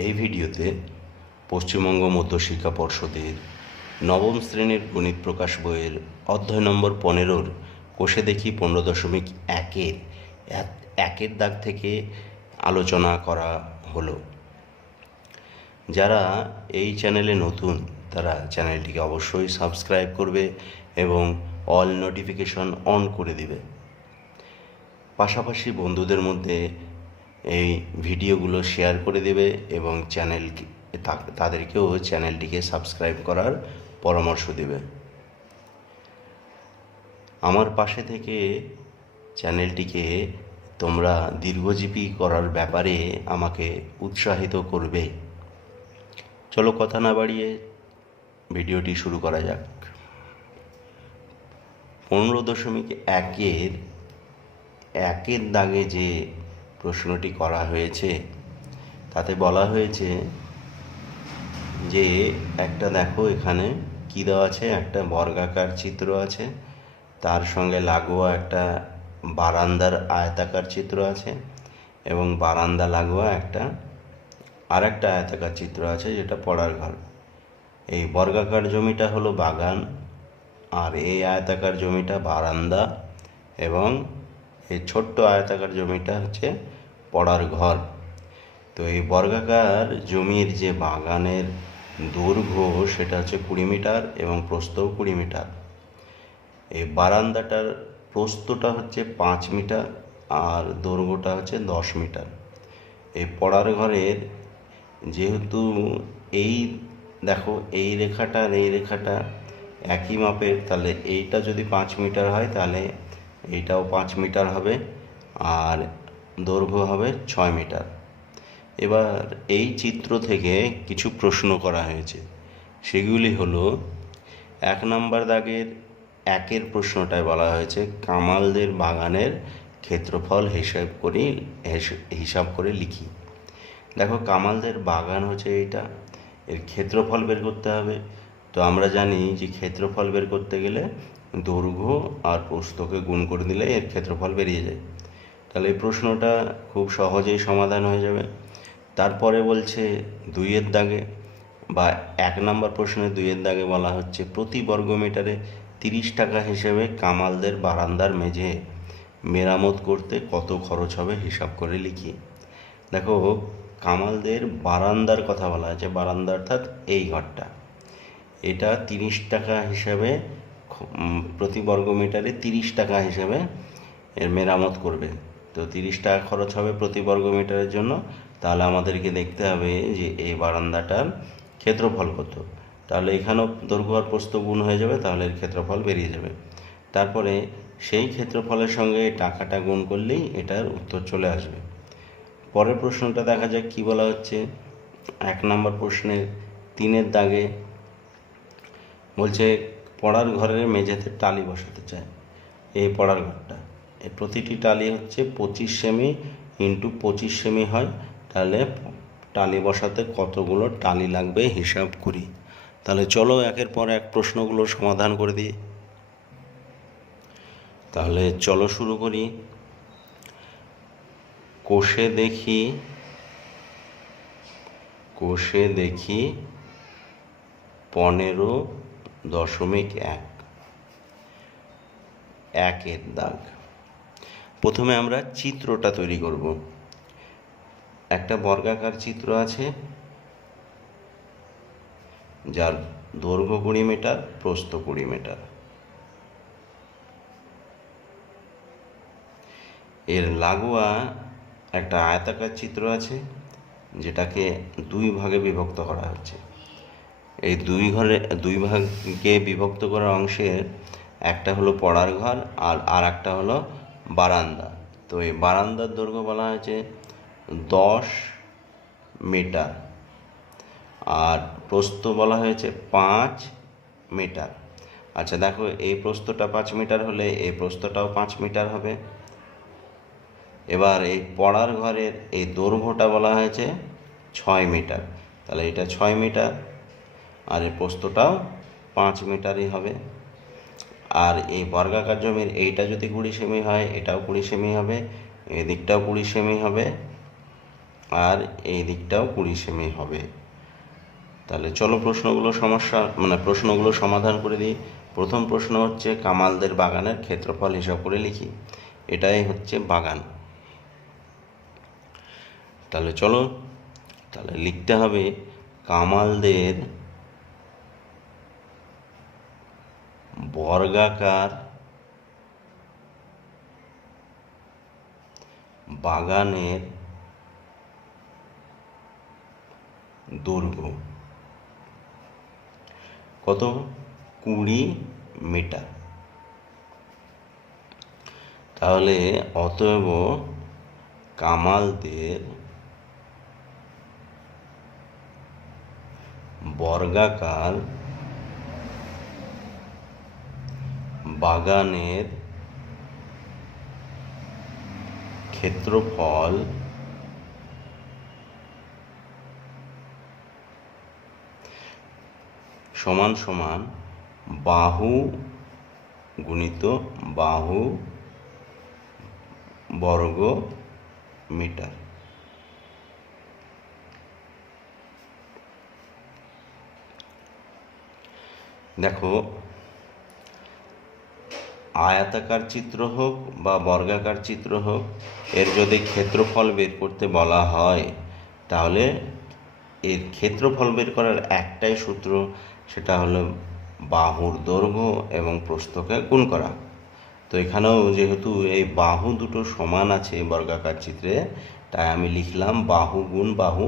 এই ভিডিওতে পশ্চিমবঙ্গ মধ্যশিক্ষা পর্ষদের নবম শ্রেণীর গণিত প্রকাশ বইয়ের অধ্যায় নম্বর 15-র কোষে দেখি 15.1-এর একের দাগ থেকে আলোচনা করা হলো। যারা এই চ্যানেলে নতুন তারা চ্যানেলটিকে অবশ্যই সাবস্ক্রাইব করবে এবং অল নোটিফিকেশন অন করে দিবে। পাশাপাশি বন্ধুদের মধ্যে এই ভিডিওগুলো শেয়ার করে দেবে এবং তাদেরকেও চ্যানেলটিকে সাবস্ক্রাইব করার পরামর্শ দেবে। আমার পাশে থেকে চ্যানেলটিকে তোমরা দীর্ঘজীবী করার ব্যাপারে আমাকে উৎসাহিত করবে। চলো কথা না বাড়িয়ে ভিডিওটি শুরু করা যাক। 15.1-এর দাগে যে প্রশ্নটি করা হয়েছে তাতে বলা হয়েছে যে একটা দেখো এখানে কি দেওয়া আছে, একটা বর্গাকার চিত্র আছে, তার সঙ্গে লাগোয়া একটা বারান্দার আয়তাকার চিত্র আছে এবং বারান্দা লাগোয়া আরেকটা আয়তাকার চিত্র আছে যেটা পড়ার ঘর। এই বর্গাকার জমিটা হলো বাগান আর এই আয়তাকার জমিটা বারান্দা এবং এই ছোট্ট আয়তাকার জমিটা হচ্ছে পড়ার ঘর। তো এই বর্গাকার জমির যে বাগানের দৈর্ঘ্য সেটা হচ্ছে 20 মিটার এবং প্রস্থও 20 মিটার। এই বারান্দাটার প্রস্থটা হচ্ছে 5 মিটার আর দৈর্ঘ্যটা হচ্ছে 10 মিটার। এই পড়ার ঘরের যেহেতু এই দেখো এই রেখাটা আর এই রেখাটা একই মাপের, তাহলে এইটা যদি 5 মিটার হয় তাহলে এইটাও 5 মিটার হবে আর দৈর্ঘ্য হবে 6 মিটার। এবার এই চিত্র থেকে কিছু প্রশ্ন করা হয়েছে, সেগুলি হলো 1 নম্বর দাগের 1-এর প্রশ্নটায় বলা হয়েছে কামালদের বাগানের ক্ষেত্রফল হিসাব করে লিখি। দেখো কামালদের বাগান হচ্ছে এইটা, এর ক্ষেত্রফল বের করতে হবে। তো আমরা জানি যে ক্ষেত্রফল বের করতে গেলে দৈর্ঘ্য আর প্রস্থকে গুণ করে দিলে এর ক্ষেত্রফল বেরিয়ে যায়। তাহলে এই প্রশ্নটা খুব সহজেই সমাধান হয়ে যাবে। তারপরে বলছে 2-এর দাগে বা 1 নম্বর প্রশ্নের 2-এর দাগে বলা হচ্ছে প্রতি বর্গমিটারে 30 টাকা হিসেবে কামালদের বারান্দার মেঝে মেরামত করতে কত খরচ হবে হিসাব করে লিখি। দেখো কামালদের বারান্দার কথা বলা আছে, বারান্দা অর্থাৎ এই ঘরটা, এটা 30 টাকা হিসাবে প্রতি বর্গমিটারে 30 টাকা হিসাবে এর মেরামত করবে। তো 30 টাকা খরচ হবে প্রতি বর্গমিটারের জন্য। তাহলে আমাদেরকে দেখতে হবে যে এই বারান্দাটার ক্ষেত্রফল কত। তাহলে এখানেও দৈর্ঘ্য আর প্রস্থ গুণ হয়ে যাবে, তাহলে এর ক্ষেত্রফল বেরিয়ে যাবে। তারপরে সেই ক্ষেত্রফলের সঙ্গে টাকাটা গুণ করলেই এটার উত্তর চলে আসবে। পরের প্রশ্নটা দেখা যাক কি বলা হচ্ছে। 1 নম্বর প্রশ্নের 3-এর দাগে বলছে পড়ার ঘরের মেঝেতে টালি বসাতে চায়। এই পড়ার ঘরটা, এই প্রতিটি টালি হচ্ছে 25 সেমি ইন্টু 25 সেমি হয়। তাহলে টালি বসাতে কতগুলো টালি লাগবে হিসাব করি। তাহলে চলো একের পর এক প্রশ্নগুলোর সমাধান করে দিই। তাহলে চলো শুরু করি। কোষে দেখি 15.1 একের দাগ। প্রথমে আমরা চিত্রটা তৈরি করব। একটা বর্গাকার চিত্র আছে যার দৈর্ঘ্য 20 মিটার, প্রস্থ 20 মিটার। এর লাগোয়া একটা আয়তাকার চিত্র আছে যেটাকে 2 ভাগে বিভক্ত করা হচ্ছে। এই 2 ভাগে বিভক্ত করা অংশের একটা হলো পড়ার ঘর আর একটা হলো বারান্দা। তো এই বারান্দার দৈর্ঘ্য বলা হয়েছে 10 মিটার আর প্রস্থ বলা হয়েছে 5 মিটার। আচ্ছা দেখো এই প্রস্থটা 5 মিটার হলে এই প্রস্থটাও 5 মিটার হবে। এবার এই পড়ার ঘরের এই দৈর্ঘ্যটা বলা হয়েছে 6 মিটার, তাহলে এটা 6 মিটার আর এই প্রস্থটাও 5 মিটারই হবে। আর এই বর্গাকার জমির এইটা যদি 20 সেমি হয় এটাও 20 সেমি হবে, এদিকটাও 20 সেমি হবে আর এই দিকটাও 20 সেমি হবে। তাহলে চলো প্রশ্নগুলো সমাধান করে দিই। প্রথম প্রশ্ন হচ্ছে কামালদের বাগানের ক্ষেত্রফল হিসাব করে লিখি। এটাই হচ্ছে বাগান। তাহলে চলো লিখতে হবে কামালদের বর্গাকার বাগানের দৈর্ঘ্য কত? 20 মিটার। তাহলে অতএব কামালদের বর্গাকার বাগানের ক্ষেত্রফল সমান সমান বাহু গুণিত বাহু বর্গ মিটার। দেখো, আয়তাকার চিত্র হোক বা বর্গাকার চিত্র হোক, এর যদি ক্ষেত্রফল বের করতে বলা হয় তাহলে এর ক্ষেত্রফল বের করার একটাই সূত্র, সেটা হলো বাহুর দৈর্ঘ্য এবং প্রস্থকে গুণ করা। তো এখানেও যেহেতু এই বাহু দুটো সমান আছে বর্গাকার চিত্রে, তাই আমি লিখলাম বাহু গুণ বাহু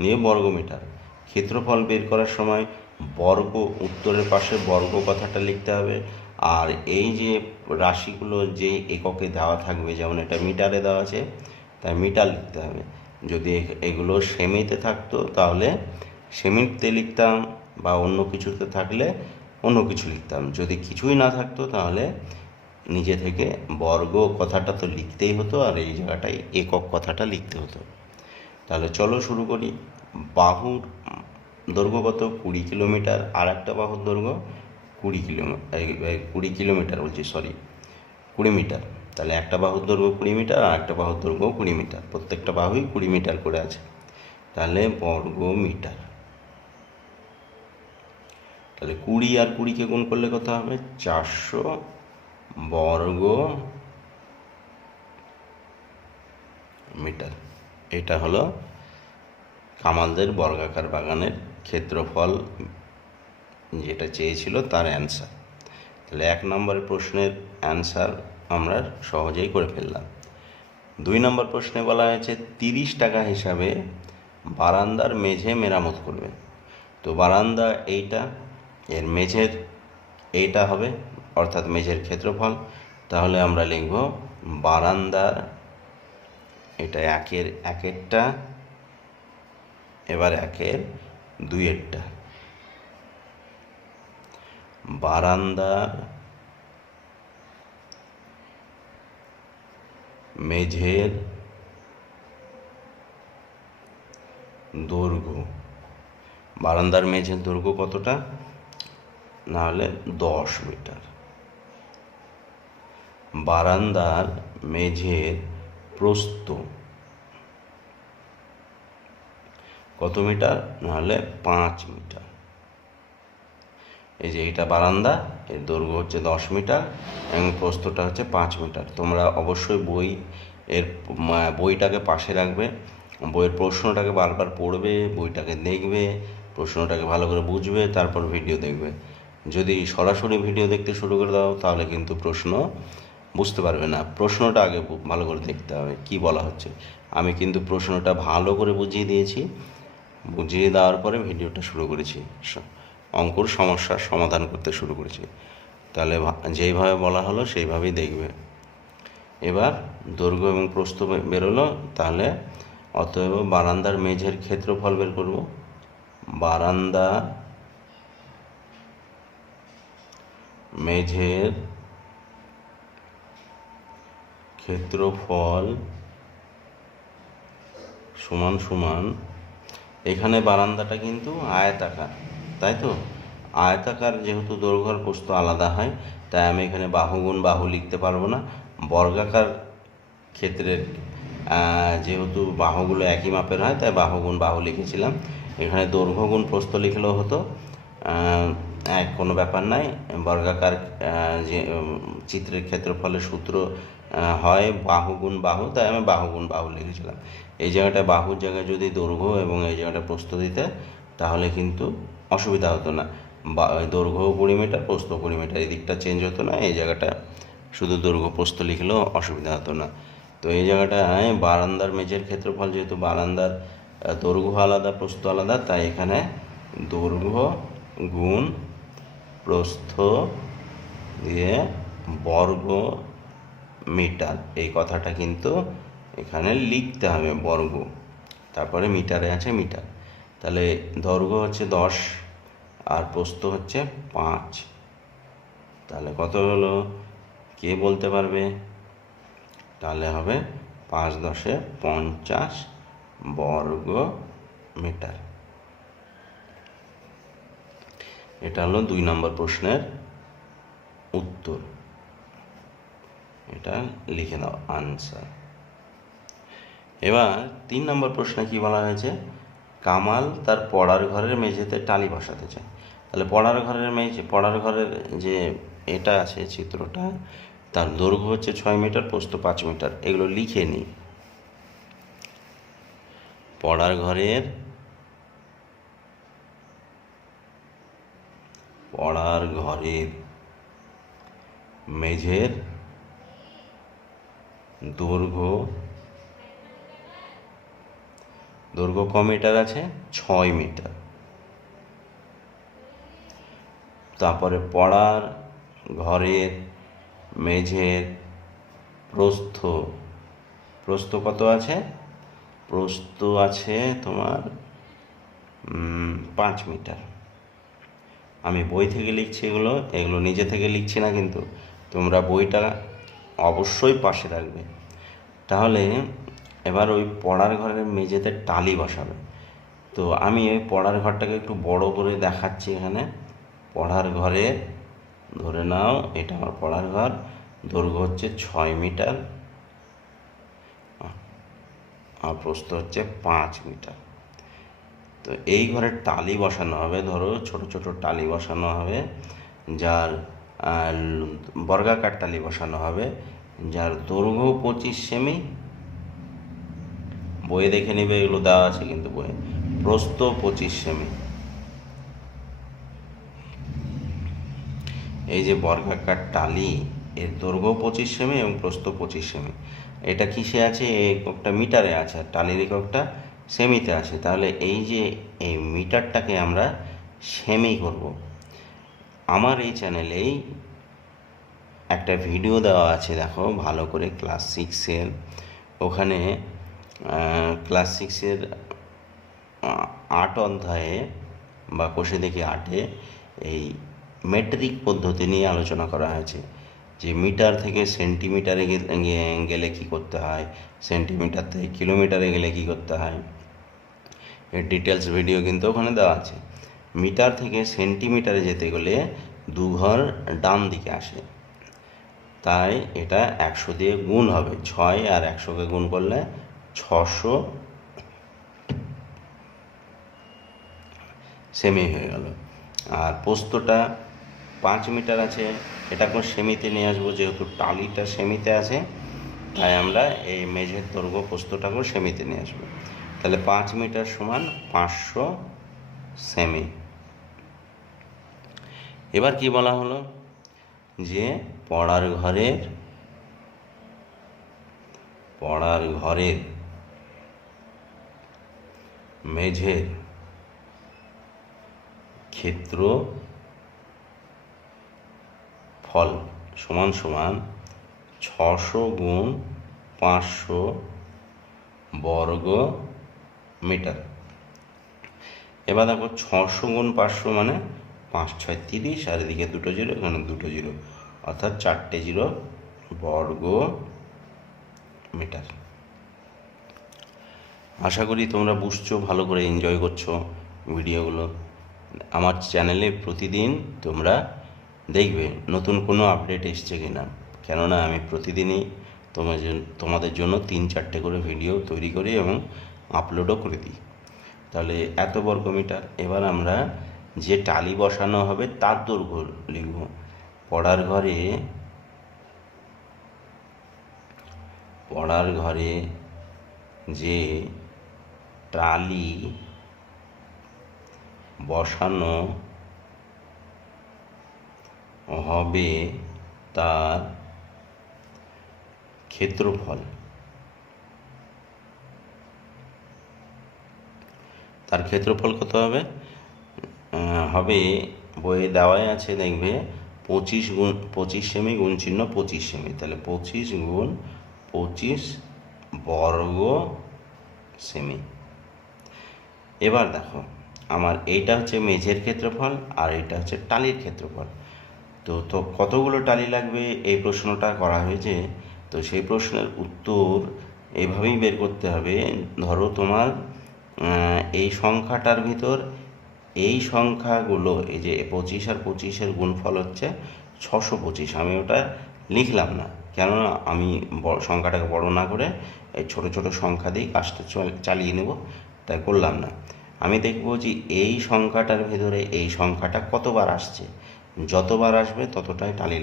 নিয়ে বর্গমিটার। ক্ষেত্রফল বের করার সময় বর্গ, উত্তরের পাশে বর্গ কথাটা লিখতে হবে। আর এই যে রাশিগুলো যে এককে দেওয়া থাকবে, যেমন এটা মিটারে দেওয়া আছে তাই মিটার লিখতে হবে। যদি এগুলো সেমিতে থাকতো তাহলে সেমিতে লিখতাম, বা অন্য কিছুতে থাকলে অন্য কিছু লিখতাম। যদি কিছুই না থাকতো তাহলে নিজে থেকে বর্গ কথাটা তো লিখতেই হতো, আর এই জায়গাটায় একক কথাটা লিখতে হতো। তাহলে চলো শুরু করি। বাহুর দৈর্ঘ্য কত? 20 কিলোমিটার। আর একটা বাহুর দৈর্ঘ্য 20 মিটার। তাহলে একটা বাহুর দৈর্ঘ্য 20 মিটার আর একটা বাহুর দৈর্ঘ্য 20 মিটার। প্রত্যেকটা বাহুই 20 মিটার করে আছে। তাহলে বর্গ মিটার। তাহলে 20 আর 20কে গুণ করলে কত হবে? 400 বর্গ মিটার। এটা হলো কামালদের বর্গাকার বাগানের ক্ষেত্রফল, যেটা চেয়েছিল তার অ্যান্সার। তাহলে 1 নম্বর প্রশ্নের অ্যান্সার আমরা সহজেই করে ফেললাম। 2 নম্বর প্রশ্নে বলা হয়েছে 30 টাকা হিসাবে বারান্দার মেঝে মেরামত করবে। তো বারান্দা এইটা, এর মেঝের এইটা হবে, অর্থাৎ মেঝের ক্ষেত্রফল। তাহলে আমরা লিখব বারান্দার, এটা একেরটা, এবার 2-এরটা। বারান্দার মেঝের দৈর্ঘ্য, বারান্দার মেঝের দৈর্ঘ্য কতটা? না হলে 10 মিটার। বারান্দার মেঝের প্রস্থ কত মিটার? না হলে 5 মিটার। এই যে এটা বারান্দা, এর দৈর্ঘ্য হচ্ছে 10 মিটার এবং প্রস্থটা হচ্ছে 5 মিটার। তোমরা অবশ্যই বইটাকে পাশে রাখবে, বইয়ের প্রশ্নটাকে বারবার পড়বে, বইটাকে দেখবে, প্রশ্নটাকে ভালো করে বুঝবে, তারপর ভিডিও দেখবে। যদি সরাসরি ভিডিও দেখতে শুরু করে দাও তাহলে কিন্তু প্রশ্ন বুঝতে পারবে না। প্রশ্নটা আগে ভালো করে দেখতে হবে কি বলা হচ্ছে। আমি কিন্তু প্রশ্নটা ভালো করে বুঝিয়ে দিয়েছি, বুঝিয়ে দেওয়ার পরে ভিডিওটা শুরু করেছি, অঙ্কুর সমস্যার সমাধান করতে শুরু করেছি। তাহলে যেইভাবে বলা হলো সেইভাবেই দেখবে। এবার দৈর্ঘ্য এবং প্রস্থ বেরোলো, তাহলে অতএব বারান্দার মেঝের ক্ষেত্রফল বের করব। বারান্দা মেঝের ক্ষেত্রফল সমান সমান, এখানে বারান্দাটা কিন্তু আয়তাকার, তাই তো? আয়তাকার যেহেতু দৈর্ঘ্য আর প্রস্থ আলাদা হয়, তাই আমি এখানে বাহু গুণ বাহু লিখতে পারবো না। বর্গাকার ক্ষেত্রের যেহেতু বাহুগুলো একই মাপের হয় তাই বাহু গুণ বাহু লিখেছিলাম। এখানে দৈর্ঘ্য গুণ প্রস্থ লিখলেও হতো, কোনো ব্যাপার নাই। বর্গাকার যে চিত্রের ক্ষেত্রফলের সূত্র হয় বাহু গুণ বাহু, তাই আমি বাহু গুণ বাহু লিখেছিলাম। এই জায়গাটায় বাহুর জায়গায় যদি দৈর্ঘ্য এবং এই জায়গাটা প্রস্থ দিতে তাহলে কিন্তু অসুবিধা হতো না। দৈর্ঘ্য 20 মিটার, প্রস্থ 20 মিটার, এই দিকটা চেঞ্জ হতো না। এই জায়গাটা শুধু দৈর্ঘ্য প্রস্থ লিখলেও অসুবিধা হতো না। তো এই জায়গাটায় বারান্দার মেঝের ক্ষেত্রফল, যেহেতু বারান্দার দৈর্ঘ্য আলাদা প্রস্থ আলাদা, তাই এখানে দৈর্ঘ্য গুণ প্রস্থ দিয়ে বর্গ মিটার, এই কথাটা কিন্তু এখানে লিখতে হবে, বর্গ, তারপরে মিটারে আছে মিটার। তাহলে দৈর্ঘ্য হচ্ছে 10 আর প্রস্থ হচ্ছে 5, তাহলে কত হলো কে বলতে পারবে? তাহলে হবে 5 × 10 = 50 বর্গ মিটার। এটা হলো 2 নম্বর প্রশ্নের উত্তর, এটা লিখে দাও আনসার। এবার 3 নম্বর প্রশ্নে কি বলা হয়েছে? কামাল তার পড়ার ঘরের মেঝেতে টালি বসাতে চায়। তাহলে পড়ার ঘরের যে এটা আছে চিত্রটা, তার দৈর্ঘ্য হচ্ছে 6 মিটার, প্রস্থ 5 মিটার। এগুলো লিখে নিই। পড়ার ঘরের মেঝের দৈর্ঘ্য ক মিটার আছে? 6 মিটার। তারপরে পড়ার ঘরের মেঝের প্রস্থ কত আছে? প্রস্থ আছে তোমার 5 মিটার। আমি বই থেকে লিখছি, এগুলো নিজে থেকে লিখছি না, কিন্তু তোমরা বইটা অবশ্যই পাশে রাখবে। তাহলে এবার ওই পড়ার ঘরের মেঝেতে টালি বসাবে। তো আমি ওই পড়ার ঘরটাকে একটু বড় করে দেখাচ্ছি। এখানে পড়ার ঘরে, ধরে নাও এটা আমার পড়ার ঘর, দৈর্ঘ্য হচ্ছে 6 মিটার আর প্রস্থ হচ্ছে 5 মিটার। তো এই ঘরে টালি বসানো হবে, ধরো ছোট ছোট টালি বসানো হবে, যার বর্গাকার টালি বসানো হবে, যার দৈর্ঘ্য 25 সেমি। বইয়ে দেখে নেবে, এগুলো দেওয়া আছে কিন্তু বইয়ে। প্রস্থ 25 সেমি। এই যে বর্গাকার টালি, এর দৈর্ঘ্য 25 সেমি এবং প্রস্থ 25 সেমি। এটা কিসে আছে? এই এককটা মিটারে আছে, আর টালির এককটা সেমিতে আছে। তাহলে এই যে এই মিটারটাকে আমরা সেমি করব। আমার এই চ্যানেলেই একটা ভিডিও দেওয়া আছে, দেখো ভালো করে, ক্লাস 6-এর। ওখানে ক্লাস 6-এর 8 অধ্যায়ে বা কোষে দেখি 8-এ এই মেট্রিক পদ্ধতি নিয়ে আলোচনা করা হয়েছে, যে মিটার থেকে সেন্টিমিটারে গেলে কী করতে হয়, সেন্টিমিটার থেকে কিলোমিটারে গেলে কী করতে হয়। এর ডিটেলস ভিডিও কিন্তু ওখানে দেওয়া আছে। মিটার থেকে সেন্টিমিটারে যেতে গেলে 2 ঘর ডান দিকে আসে, তাই এটা 100 দিয়ে গুণ হবে। 6 আর 100কে গুণ করলে 600 সেমি হয়ে গেল। আর প্রস্থটা 5 মিটার আছে, এটাকেও সেমিতে নিয়ে আসবো, যেহেতু টালিটা সেমিতে আছে, তাই আমরা এই মেঝের দৈর্ঘ্য প্রস্থটাকেও সেমিতে নিয়ে আসবো। তাহলে 5 মিটার সমান 500 সেমি। এবার কি বলা হলো? যে পড়ার ঘরের মেঝের ক্ষেত্রফল সমান 600 গুণ 500 বর্গ মিটার। এবার দেখো 600 গুণ 500 মানে 5 × 6 = 30, আর এদিকে 2 জিরো, এখানে 2 জিরো, অর্থাৎ 4টে জিরো, বর্গ মিটার। আশা করি তোমরা বুঝছো, ভালো করে এনজয় করছো ভিডিওগুলো। আমার চ্যানেলে প্রতিদিন তোমরা দেখবে নতুন কোনো আপডেট এসছে কিনা, কেননা আমি প্রতিদিনই তোমাদের জন্য 3-4টে করে ভিডিও তৈরি করি এবং আপলোডও করে দিই। তাহলে এত বর্গমিটার। এবার আমরা যে টালি বসানো হবে তার দৈর্ঘ্য লিখব। পড়ার ঘরে যে টালি বসানো হবে তার ক্ষেত্রফল কত হবে? বইয়ে দেওয়াই আছে, দেখবে 25 সেমি গুণ চিহ্ন 25 সেমি, তাহলে 25 গুণ 25 বর্গ সেমি। এবার দেখো, আমার এইটা হচ্ছে মেঝের ক্ষেত্রফল আর এইটা হচ্ছে টালির ক্ষেত্রফল। তো কতগুলো টালি লাগবে এই প্রশ্নটা করা হয়েছে। তো সেই প্রশ্নের উত্তর এইভাবেই বের করতে হবে। ধরো তোমার এই সংখ্যাটার ভিতর এই সংখ্যাগুলো, এই যে 25 আর 25-এর গুণফল হচ্ছে 625। আমি ওটা লিখলাম না, কেননা আমি সংখ্যাটাকে বড় না করে এই ছোট ছোট সংখ্যা দিয়ে কাজটা চালিয়ে নেব, তাই করলাম না। আমি দেখব যে এই সংখ্যাটার ভেতরে এই সংখ্যাটা কতবার আসছে। যতবার আসবে ততটাই টালি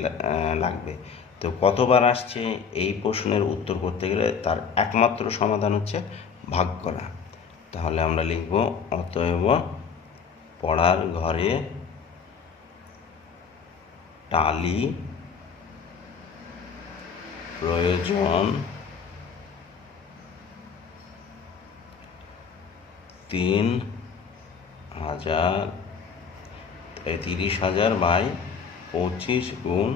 লাগবে। তো কতবার আসছে এই প্রশ্নের উত্তর করতে গেলে তার একমাত্র সমাধান হচ্ছে ভাগ করা। তাহলে আমরা লিখব, অতএব পড়ার ঘরে টালি প্রয়োজন 30,000 বাই 25 গুণ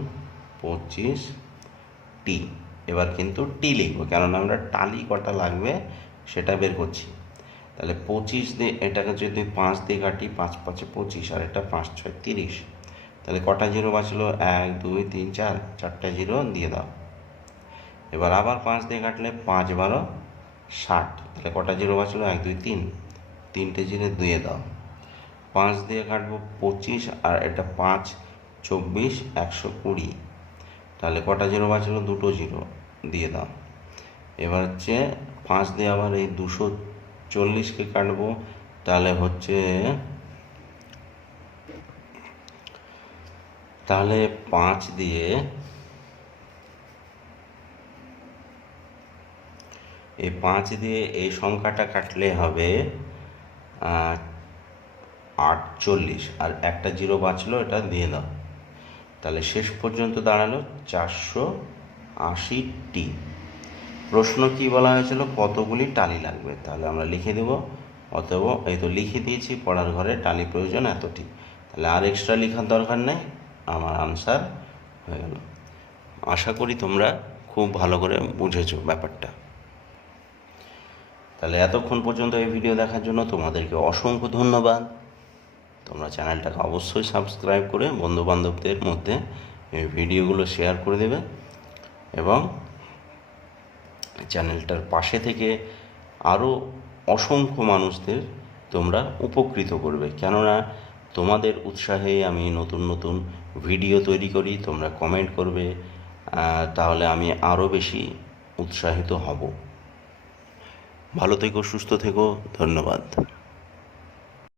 25 টি। এবার কিন্তু টি লিখবো, কেননা আমরা টালি কটা লাগবে সেটা বের করছি। তাহলে 25 দিয়ে এটাকে যদি 5 দিয়ে কাটি, 5 5 25 আর এটা 5 6 30, তাহলে কটা জিরো বাঁচলো? 1 2 3 4, 4টা জিরো দিয়ে দাও। এবার আবার 5 দিয়ে কাটলে 5 12 60, তাহলে কটা জিরো বাঁচলো? 1 2 3, 3টে জিরো দিয়ে দাও। 5 দিয়ে কাটবো 25 আর এটা 5 24 120, তাহলে কটা জিরো বাঁচলো? 2টো জিরো দিয়ে দাও। এবার হচ্ছে 5 দিয়ে আবার এই 240কে কাটবো, তাহলে হচ্ছে 5 দিয়ে এই সংখ্যাটা কাটলে হবে 48, আর একটা জিরো বাঁচলো, এটা দিয়ে দাও। তাহলে শেষ পর্যন্ত দাঁড়ালো 480টি। প্রশ্ন কি বলা হয়েছিল? কতগুলি টালি লাগবে। তাহলে আমরা লিখে দেব, অতএব এই তো লিখে দিয়েছি, পড়ার ঘরে টালি প্রয়োজন এতটি। তাহলে আর এক্সট্রা লেখার দরকার নেই, আমার আনসার হয়ে গেল। আশা করি তোমরা খুব ভালো করে বুঝেছো ব্যাপারটা। তাহলে এতক্ষণ পর্যন্ত এই ভিডিও দেখার জন্য তোমাদেরকে অসংখ্য ধন্যবাদ। তোমরা চ্যানেলটাকে অবশ্যই সাবস্ক্রাইব করে বন্ধুবান্ধবদের মধ্যে এই ভিডিওগুলো শেয়ার করে দেবে এবং চ্যানেলটার পাশে থেকে আরও অসংখ্য মানুষদের তোমরা উপকৃত করবে, কেননা তোমাদের উৎসাহে আমি নতুন নতুন ভিডিও তৈরি করি। তোমরা কমেন্ট করবে, তাহলে আমি আরও বেশি উৎসাহিত হব। ভালো থেকো, সুস্থ থেকো, ধন্যবাদ।